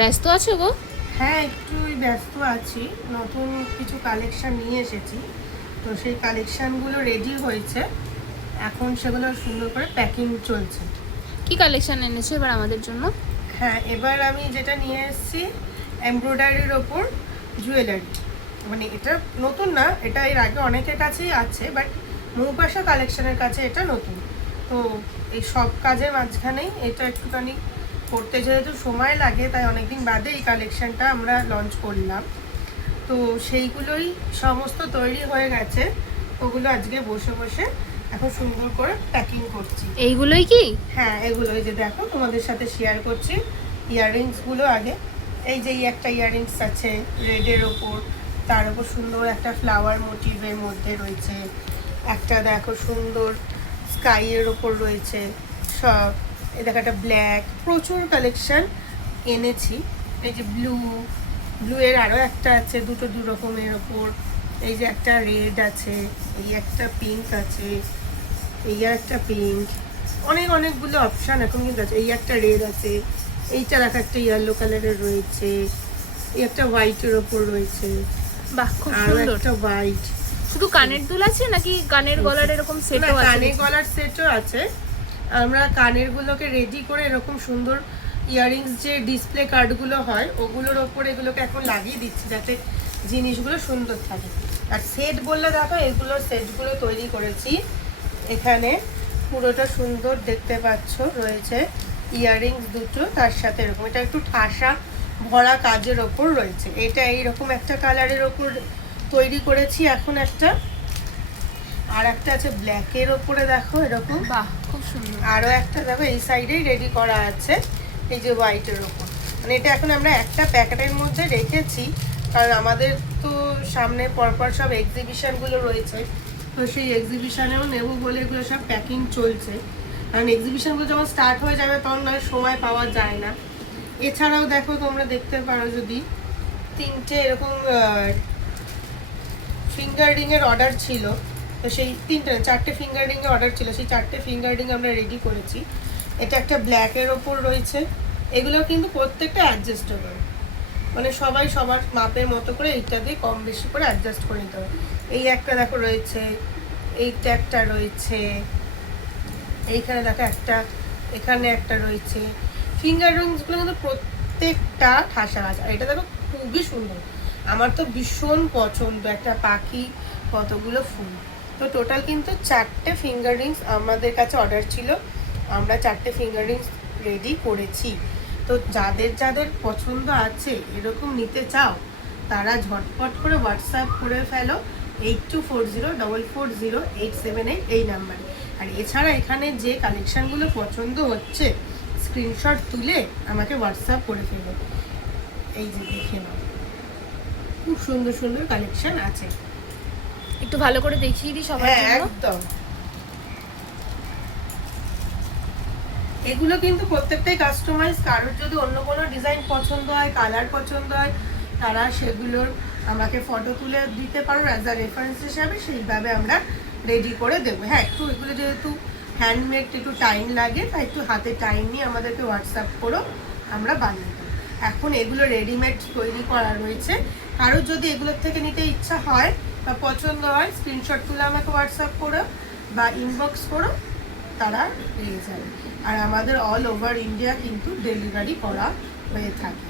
ব্যস্ত আছো গো? হ্যাঁ, একটুই ব্যস্ত আছি। নতুন কিছু কালেকশন নিয়ে এসেছি, তো সেই কালেকশনগুলো রেডি হয়েছে, এখন সেগুলো সুন্দর করে প্যাকিং চলছে। কি কালেকশন এনেছো এবার আমাদের জন্য? হ্যাঁ, এবার আমি যেটা নিয়ে এসেছি এমব্রয়ডারির ওপর জুয়েলারি। মানে এটা নতুন না, এটা এর আগে অনেকের কাছেই আছে, বাট মৌপাশা কালেকশনের কাছে এটা নতুন। তো এই সব কাজের মাঝখানেই এটা একটুখানি করতে যেহেতু সময় লাগে, তাই অনেকদিন বাদে এই কালেকশনটা আমরা লঞ্চ করলাম। তো সেইগুলোই সমস্ত তৈরি হয়ে গেছে, ওগুলো আজকে বসে বসে এখন সুন্দর করে প্যাকিং করছি। এইগুলোই কি? হ্যাঁ, এগুলো এই যে দেখো তোমাদের সাথে শেয়ার করছি। ইয়াররিংসগুলো আগে, এই যে এই একটা ইয়াররিংস আছে রেডের ওপর, তার ওপর সুন্দর একটা ফ্লাওয়ার মোটিভের মধ্যে রয়েছে। একটা দেখো সুন্দর স্কাইয়ের ওপর রয়েছে সব। এই দেখো একটা ব্ল্যাক, প্রচুর কালেকশন এনেছি। এই যে ব্লু এর আরও একটা আছে, দুটো দু রকমের ওপর। এই যে একটা রেড আছে, এই একটা পিঙ্ক আছে, এই একটা পিঙ্ক, অনেকগুলো অপশান এখন কিন্তু আছে। এই একটা রেড আছে, এইটা দেখা একটা ইয়েলো কালারের রয়েছে, এই একটা হোয়াইটের ওপর রয়েছে, বাহ, খুব আর সুন্দর। একটা হোয়াইট। শুধু কানের দুল আছে নাকি কানের গলার এরকম সেটও আছে? কানের গলার সেটও আছে। আমরা কানের গুলোকে রেডি করে এরকম সুন্দর ইয়াররিংস যে ডিসপ্লে কার্ডগুলো হয় ওগুলোর ওপর এগুলোকে এখন লাগিয়ে দিচ্ছি, যাতে জিনিসগুলো সুন্দর থাকে। আর সেট বললে দেখো, এগুলো সেটগুলো তৈরি করেছি। এখানে পুরোটা সুন্দর দেখতে পাচ্ছ রয়েছে ইয়াররিংস দুটো, তার সাথে এরকম এটা একটু ঠাসা ভরা কাজের ওপর রয়েছে। এটা এইরকম একটা কালারের ওপর তৈরি করেছি এখন একটা, আর একটা আছে ব্ল্যাকের ওপরে দেখো এরকম। বাহ, খুব সুন্দর। আরও একটা দেখো এই সাইডেই রেডি করা আছে, এই যে হোয়াইটের ওপর। মানে এটা এখন আমরা একটা প্যাকেটের মধ্যে রেখেছি, কারণ আমাদের তো সামনে পরপর সব এক্সিবিশনগুলো রয়েছে, তো সেই এক্সিবিশনেও নেবো বলে এগুলো সব প্যাকিং চলছে। কারণ এক্সিবিশনগুলো যখন স্টার্ট হয়ে যাবে তখন নয় সময় পাওয়া যায় না। এছাড়াও দেখো তোমরা দেখতে পারো, যদি তিনটে এরকম ফিঙ্গার রিংয়ের অর্ডার ছিল, তো সেই চারটে ফিঙ্গার রিংয়ের অর্ডার ছিল, সেই চারটে ফিঙ্গার রিং আমরা রেডি করেছি। এটা একটা ব্ল্যাকের ওপর রয়েছে। এগুলো কিন্তু প্রত্যেকটা অ্যাডজাস্টেবল, মানে সবাই সবার মাপের মতো করে এইটা দিয়ে কম বেশি করে অ্যাডজাস্ট করে নিতে হবে। এই একটা দেখো রয়েছে, এইটা একটা রয়েছে, এইখানে দেখো একটা, এখানে একটা রয়েছে। ফিঙ্গার রিংসগুলো কিন্তু প্রত্যেকটা ঠাসা আছে। আর এটা দেখো খুবই সুন্দর, আমার তো ভীষণ পছন্দ। একটা পাখি, কতগুলো ফুল। তো টোটাল কিন্তু চারটে ফিঙ্গার রিংস আমাদের কাছে অর্ডার ছিল, আমরা চারটে ফিঙ্গার রিংস রেডি করেছি। তো যাদের যাদের পছন্দ আছে, এরকম নিতে চাও, তারা ঝটপট করে হোয়াটসঅ্যাপ করে ফেলো 8240440878 এই নাম্বারে। আর এছাড়া এখানে যে কালেকশানগুলো পছন্দ হচ্ছে, স্ক্রিনশট তুলে আমাকে হোয়াটসঅ্যাপ করে ফেলো। এই যে দেখে নাও, খুব সুন্দর সুন্দর কালেকশন আছে। একটু ভালো করে দেখিয়ে দিই সবার হ্যাঁ, জন্য। একদম। এগুলো কিন্তু প্রত্যেকটাই কাস্টমাইজ। কারোর যদি অন্য কোনো ডিজাইন পছন্দ হয়, কালার পছন্দ হয়, তারা সেগুলোর আমাকে ফটো তুলে দিতে পারো অ্যাজ আ রেফারেন্স হিসাবে, সেইভাবে আমরা রেডি করে দেবো। হ্যাঁ, একটু এগুলো যেহেতু হ্যান্ডমেড একটু টাইম লাগে, তাই একটু হাতে টাইম নিয়ে আমাদেরকে হোয়াটসঅ্যাপ করো, আমরা বানিয়ে দেবো। এখন এগুলো রেডিমেড তৈরি করা রয়েছে। কারোর যদি এগুলোর থেকে নিতে ইচ্ছা হয় বা পছন্দ হয়, স্ক্রিনশট তুলে আমাকে হোয়াটসঅ্যাপ করো বা ইনবক্স করো, তারা পেয়ে যাবে। আর আমাদের অল ওভার ইন্ডিয়া কিন্তু ডেলিভারি করা হয়ে থাকে।